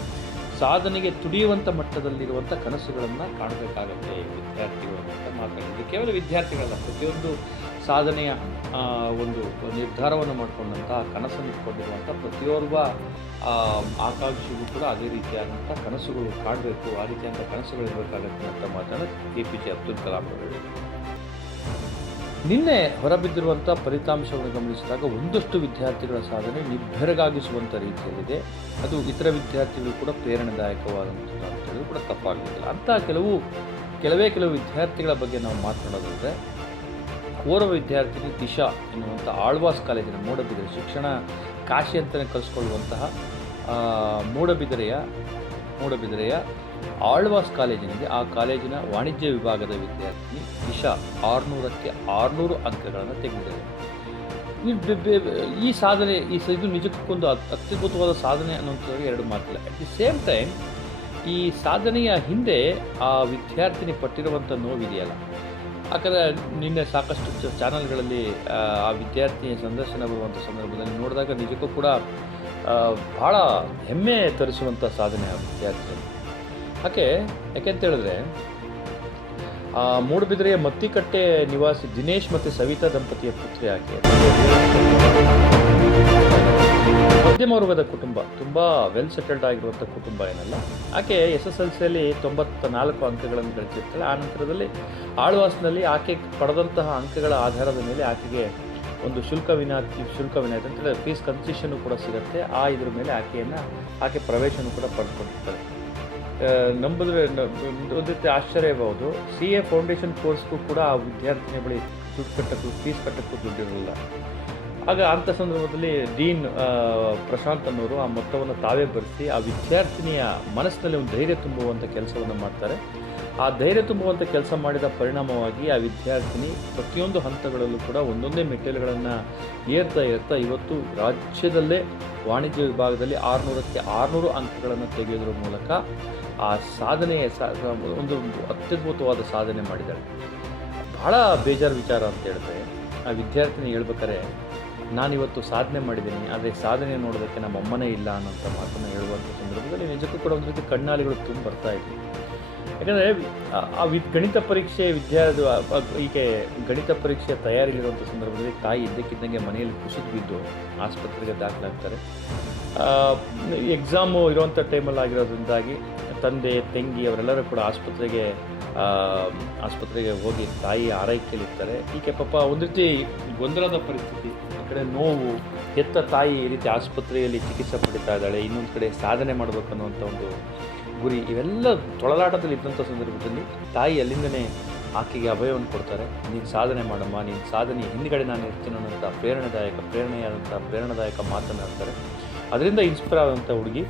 ಸಾಧನೆಗೆ ತುಡಿಯುವಂಥ ಮಟ್ಟದಲ್ಲಿರುವಂಥ ಕನಸುಗಳನ್ನು ಕಾಣಬೇಕಾಗತ್ತೆ ವಿದ್ಯಾರ್ಥಿಗಳು ಅಂತ ಮಾತಾಡಿದ್ದು. ಕೇವಲ ವಿದ್ಯಾರ್ಥಿಗಳಲ್ಲ, ಪ್ರತಿಯೊಂದು ಸಾಧನೆಯ ಒಂದು ನಿರ್ಧಾರವನ್ನು ಮಾಡಿಕೊಂಡಂಥ, ಕನಸನ್ನು ಇಟ್ಕೊಂಡಿರುವಂಥ ಪ್ರತಿಯೊಬ್ಬ ಆಕಾಂಕ್ಷಿಗೂ ಕೂಡ ಅದೇ ರೀತಿಯಾದಂಥ ಕನಸುಗಳು ಕಾಣಬೇಕು, ಆ ರೀತಿಯಾದಂಥ ಕನಸುಗಳಿರಬೇಕಾಗತ್ತೆ ಅಂತ ಮಾತನ್ನು APJ ಅಬ್ದುಲ್ ಕಲಾಂ ಅವರು ಹೇಳಿದರು. ನಿನ್ನೆ ಹೊರಬಿದ್ದಿರುವಂಥ ಫಲಿತಾಂಶವನ್ನು ಗಮನಿಸಿದಾಗ ಒಂದಷ್ಟು ವಿದ್ಯಾರ್ಥಿಗಳ ಸಾಧನೆ ನಿಬ್ಬೆರಗಾಗಿಸುವಂಥ ರೀತಿಯಲ್ಲಿದೆ. ಅದು ಇತರ ವಿದ್ಯಾರ್ಥಿಗಳು ಕೂಡ ಪ್ರೇರಣಾದಾಯಕವಾದಂಥದ್ದು ಅಂತ ಹೇಳಿದ್ರು ಕೂಡ ತಪ್ಪಾಗಲಿಲ್ಲ. ಅಂಥ ಕೆಲವೇ ವಿದ್ಯಾರ್ಥಿಗಳ ಬಗ್ಗೆ ನಾವು ಮಾತನಾಡೋದಾದರೆ, ಓರ್ವ ವಿದ್ಯಾರ್ಥಿನಿ ದಿಶಾ ಎನ್ನುವಂಥ ಆಳ್ವಾಸ್ ಕಾಲೇಜಿನ ಮೂಡಬಿದಿರೆ, ಶಿಕ್ಷಣ ಕಾಶಿ ಅಂತಲೇ ಕಲಿಸ್ಕೊಳ್ಳುವಂತಹ ಮೂಡಬಿದಿರೆಯ ಆಳ್ವಾಸ್ ಕಾಲೇಜಿನಿದೆ. ಆ ಕಾಲೇಜಿನ ವಾಣಿಜ್ಯ ವಿಭಾಗದ ವಿದ್ಯಾರ್ಥಿನಿ ದಿಶಾ 600ಕ್ಕೆ 600 ಅಂಕಗಳನ್ನು ತೆಗೆದಿದ್ದಾರೆ. ಈ ಸಾಧನೆ ಇದು ನಿಜಕ್ಕೊಂದು ಅತ್ಯದ್ಭುತವಾದ ಸಾಧನೆ ಅನ್ನುವಂಥದ್ದು ಎರಡು ಮಾತಿಲ್ಲ. ಅಟ್ ದಿ ಸೇಮ್ ಟೈಮ್ ಈ ಸಾಧನೆಯ ಹಿಂದೆ ಆ ವಿದ್ಯಾರ್ಥಿನಿ ಪಟ್ಟಿರುವಂಥ ನೋವಿದೆಯಲ್ಲ, ಯಾಕಂದರೆ ನಿನ್ನೆ ಸಾಕಷ್ಟು ಚಾನಲ್ಗಳಲ್ಲಿ ಆ ವಿದ್ಯಾರ್ಥಿನಿಯ ಸಂದರ್ಶನ ಬರುವಂಥ ಸಂದರ್ಭದಲ್ಲಿ ನೋಡಿದಾಗ ನಿಜಕ್ಕೂ ಕೂಡ ಭಾಳ ಹೆಮ್ಮೆ ತರಿಸುವಂಥ ಸಾಧನೆ ಆ ವಿದ್ಯಾರ್ಥಿ. ಯಾಕೆಂತ ಹೇಳಿದ್ರೆ, ಮೂಡಬಿದಿರೆಯ ಮತ್ತಿಕಟ್ಟೆ ನಿವಾಸಿ ದಿನೇಶ್ ಮತ್ತು ಸವಿತಾ ದಂಪತಿಯ ಪುತ್ರಿ ಆಕೆ. ಮಧ್ಯಮ ವರ್ಗದ ಕುಟುಂಬ, ತುಂಬ ವೆಲ್ ಸೆಟಲ್ಡ್ ಆಗಿರುವಂಥ ಕುಟುಂಬ ಏನಲ್ಲ. ಆಕೆ SSLCಯಲ್ಲಿ 94 ಅಂಕಗಳನ್ನು ಗಳಿಸಿರ್ತಾಳೆ. ಆ ನಂತರದಲ್ಲಿ ಆಳ್ವಾಸ್ನಲ್ಲಿ ಆಕೆ ಪಡೆದಂತಹ ಅಂಕಗಳ ಆಧಾರದ ಮೇಲೆ ಆಕೆಗೆ ಒಂದು ಶುಲ್ಕ ವಿನಾಯಿತಿ ಅಂತೇಳಿ ಫೀಸ್ ಕನ್ಸೆಷನ್ನು ಕೂಡ ಸಿಗುತ್ತೆ. ಇದ್ರ ಮೇಲೆ ಆಕೆ ಪ್ರವೇಶವನ್ನು ಕೂಡ ಪಡ್ಕೊಂಡಿರ್ತಾರೆ. ನಂಬಿದ್ರೆ ಒಂದು ರೀತಿ ಆಶ್ಚರ್ಯಬಹುದು, CA ಫೌಂಡೇಶನ್ ಕೋರ್ಸ್ಗೂ ಕೂಡ ಆ ವಿದ್ಯಾರ್ಥಿನಿ ಬಳಿ ಫೀಸ್ ಕಟ್ಟಕ್ಕೂ ದುಡ್ಡಿರಲಿಲ್ಲ. ಆಗ ಅಂಥ ಸಂದರ್ಭದಲ್ಲಿ ಡೀನ್ ಪ್ರಶಾಂತ್ ಅನ್ನೋರು ಆ ಮೊತ್ತವನ್ನು ತಾವೇ ಭರಿಸಿ ಆ ವಿದ್ಯಾರ್ಥಿನಿಯ ಮನಸ್ಸಿನಲ್ಲಿ ಒಂದು ಧೈರ್ಯ ತುಂಬುವಂಥ ಕೆಲಸವನ್ನು ಮಾಡ್ತಾರೆ. ಆ ಧೈರ್ಯ ತುಂಬುವಂಥ ಕೆಲಸ ಮಾಡಿದ ಪರಿಣಾಮವಾಗಿ ಆ ವಿದ್ಯಾರ್ಥಿನಿ ಪ್ರತಿಯೊಂದು ಹಂತಗಳಲ್ಲೂ ಕೂಡ ಒಂದೊಂದೇ ಮೆಟ್ಟಿಲುಗಳನ್ನು ಏರ್ತಾ ಇವತ್ತು ರಾಜ್ಯದಲ್ಲೇ ವಾಣಿಜ್ಯ ವಿಭಾಗದಲ್ಲಿ 600ಕ್ಕೆ 600 ಅಂಕಗಳನ್ನು ತೆಗೆಯೋದ್ರ ಮೂಲಕ ಆ ಸಾಧನೆಯ ಒಂದು ಅತ್ಯದ್ಭುತವಾದ ಸಾಧನೆ ಮಾಡಿದ್ದಾಳೆ. ಭಾಳ ಬೇಜಾರು ವಿಚಾರ ಅಂತ ಹೇಳಿದ್ರೆ, ಆ ವಿದ್ಯಾರ್ಥಿನಿ ಹೇಳ್ಬೇಕಾರೆ ನಾನಿವತ್ತು ಸಾಧನೆ ಮಾಡಿದ್ದೀನಿ, ಆದರೆ ಸಾಧನೆ ನೋಡೋದಕ್ಕೆ ನಮ್ಮ ಅಮ್ಮನೇ ಇಲ್ಲ ಅನ್ನೋಂಥ ಮಾತನ್ನು ಹೇಳುವಂಥ ಸಂದರ್ಭದಲ್ಲಿ ನಿಜಕ್ಕೂ ಕೂಡ ಒಂದು ರೀತಿ ಕಣ್ಣಾಲಿಗಳು ತುಂಬ ಬರ್ತಾ ಇದ್ವಿ. ಯಾಕಂದರೆ ಗಣಿತ ಪರೀಕ್ಷೆ ಹೀಗೆ ಗಣಿತ ಪರೀಕ್ಷೆಯ ತಯಾರಿಲಿರುವಂಥ ಸಂದರ್ಭದಲ್ಲಿ ತಾಯಿ ಇದ್ದಕ್ಕಿದ್ದಂಗೆ ಮನೆಯಲ್ಲಿ ಕುಸಿದು ಬಿದ್ದು ಆಸ್ಪತ್ರೆಗೆ ದಾಖಲಾಗ್ತಾರೆ. ಎಕ್ಸಾಮು ಇರುವಂಥ ಟೈಮಲ್ಲಿ ಆಗಿರೋದ್ರಿಂದಾಗಿ ತಂದೆ ತಂಗಿ ಅವರೆಲ್ಲರೂ ಕೂಡ ಆಸ್ಪತ್ರೆಗೆ ಹೋಗಿ ತಾಯಿ ಆರೈಕೆಯಲ್ಲಿರ್ತಾರೆ. ಈಕೆ ಪಾಪ ಒಂದು ರೀತಿ ಗೊಂದಲದ ಪರಿಸ್ಥಿತಿ, ಒಂದು ಕಡೆ ನೋವು, ಹೆತ್ತ ತಾಯಿ ಈ ರೀತಿ ಆಸ್ಪತ್ರೆಯಲ್ಲಿ ಚಿಕಿತ್ಸೆ ಪಡಿತಾ ಇದ್ದಾಳೆ, ಇನ್ನೊಂದು ಕಡೆ ಸಾಧನೆ ಮಾಡಬೇಕು ಅನ್ನುವಂಥ ಒಂದು ಗುರಿ, ಇವೆಲ್ಲ ತೊಳಲಾಟದಲ್ಲಿ ಇದ್ದಂಥ ಸಂದರ್ಭದಲ್ಲಿ ತಾಯಿ ಅಲ್ಲಿಂದನೇ ಆಕೆಗೆ ಅಭಯವನ್ನು ಕೊಡ್ತಾರೆ. ನೀನು ಸಾಧನೆ ಮಾಡಮ್ಮ, ನೀನು ಸಾಧನೆ ಹಿಂದ್ಗಡೆ ನಾನು ಇರ್ತೀನಿ ಅನ್ನೋಂಥ ಪ್ರೇರಣಾದಾಯಕ ಮಾತನಾಡ್ತಾರೆ. ಅದರಿಂದ ಇನ್ಸ್ಪೈರ್ ಆದಂಥ ಹುಡುಗಿ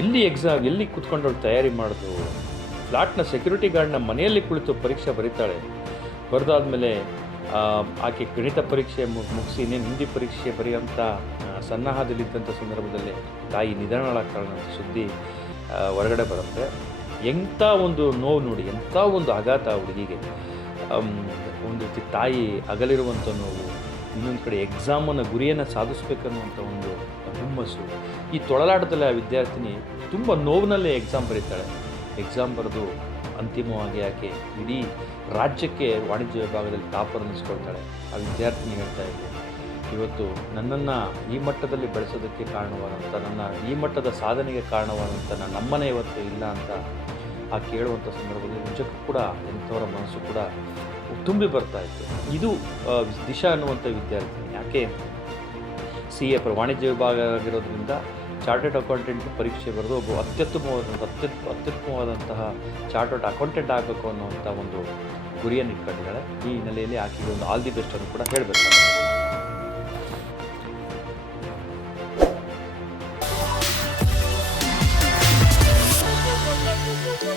ಎಲ್ಲಿ ಕೂತ್ಕೊಂಡವಳು ತಯಾರಿ ಮಾಡೋದು, ಫ್ಲಾಟ್ನ ಸೆಕ್ಯೂರಿಟಿ ಗಾರ್ಡ್ನ ಮನೆಯಲ್ಲಿ ಕುಳಿತು ಪರೀಕ್ಷೆ ಬರೀತಾಳೆ. ಬರೆದಾದ್ಮೇಲೆ ಆಕೆ ಗಣಿತ ಪರೀಕ್ಷೆ ಮುಗಿಸಿ ಇನ್ನೇನು ಹಿಂದಿ ಪರೀಕ್ಷೆ ಬರೆಯುವಂಥ ಸನ್ನಾಹದಲ್ಲಿದ್ದಂಥ ಸಂದರ್ಭದಲ್ಲಿ ತಾಯಿ ನಿಧನಳಾಗ್ತಾಳೆ ಅಂತ ಸುದ್ದಿ ಹೊರಗಡೆ ಬರುತ್ತೆ. ಎಂಥ ಒಂದು ನೋವು ನೋಡಿ, ಎಂಥ ಒಂದು ಆಘಾತ ಹುಡುಗಿಗೆ. ಒಂದು ರೀತಿ ತಾಯಿ ಅಗಲಿರುವಂಥ ನೋವು, ಇನ್ನೊಂದು ಕಡೆ ಎಕ್ಸಾಮನ್ನು ಗುರಿಯನ್ನು ಸಾಧಿಸ್ಬೇಕನ್ನುವಂಥ ಒಂದು ಹುಮ್ಮಸ್ಸು. ಈ ತೊಳಲಾಟದಲ್ಲಿ ಆ ವಿದ್ಯಾರ್ಥಿನಿ ತುಂಬ ನೋವಿನಲ್ಲೇ ಎಕ್ಸಾಮ್ ಬರೀತಾಳೆ. ಎಕ್ಸಾಮ್ ಬರೆದು ಅಂತಿಮವಾಗಿ ಆಕೆ ಇಡೀ ರಾಜ್ಯಕ್ಕೆ ವಾಣಿಜ್ಯ ವಿಭಾಗದಲ್ಲಿ ಟಾಪರ್ ಅನ್ನಿಸ್ಕೊಳ್ತಾಳೆ. ಆ ವಿದ್ಯಾರ್ಥಿನಿ ಹೇಳ್ತಾ ಇದ್ದರು, ಇವತ್ತು ನನ್ನನ್ನು ಈ ಮಟ್ಟದಲ್ಲಿ ಬೆಳೆಸೋದಕ್ಕೆ ಕಾರಣವಾದಂಥ, ನನ್ನ ಈ ಮಟ್ಟದ ಸಾಧನೆಗೆ ಕಾರಣವಾದಂಥ ನನ್ನ ಅಮ್ಮನೇ ಇವತ್ತು ಇಲ್ಲ ಅಂತ ಆ ಕೇಳುವಂಥ ಸಂದರ್ಭದಲ್ಲಿ ನಿಜಕ್ಕೂ ಕೂಡ ಎಂಥವರ ಮನಸ್ಸು ಕೂಡ ತುಂಬಿ ಬರ್ತಾ ಇತ್ತು. ಇದು ದಿಶಾ ಅನ್ನುವಂಥ ವಿದ್ಯಾರ್ಥಿನಿ. ಯಾಕೆ CA ವಾಣಿಜ್ಯ ವಿಭಾಗ ಆಗಿರೋದ್ರಿಂದ ಚಾರ್ಟೆಡ್ ಅಕೌಂಟೆಂಟ್ ಪರೀಕ್ಷೆ ಬರೆದು ಒಬ್ಬ ಅತ್ಯುತ್ತಮವಾದಂತಹ ಚಾರ್ಟೆಡ್ ಅಕೌಂಟೆಂಟ್ ಆಗಬೇಕು ಅನ್ನುವಂಥ ಒಂದು ಗುರಿಯನ್ನು ಇಟ್ಕೊಂಡಿದ್ದಾಳೆ. ಈ ಹಿನ್ನೆಲೆಯಲ್ಲಿ ಆಕೆಗೆ ಒಂದು ಆಲ್ ದಿ ಬೆಸ್ಟ್ ಅನ್ನು ಕೂಡ ಹೇಳಬೇಕಾಗುತ್ತೆ.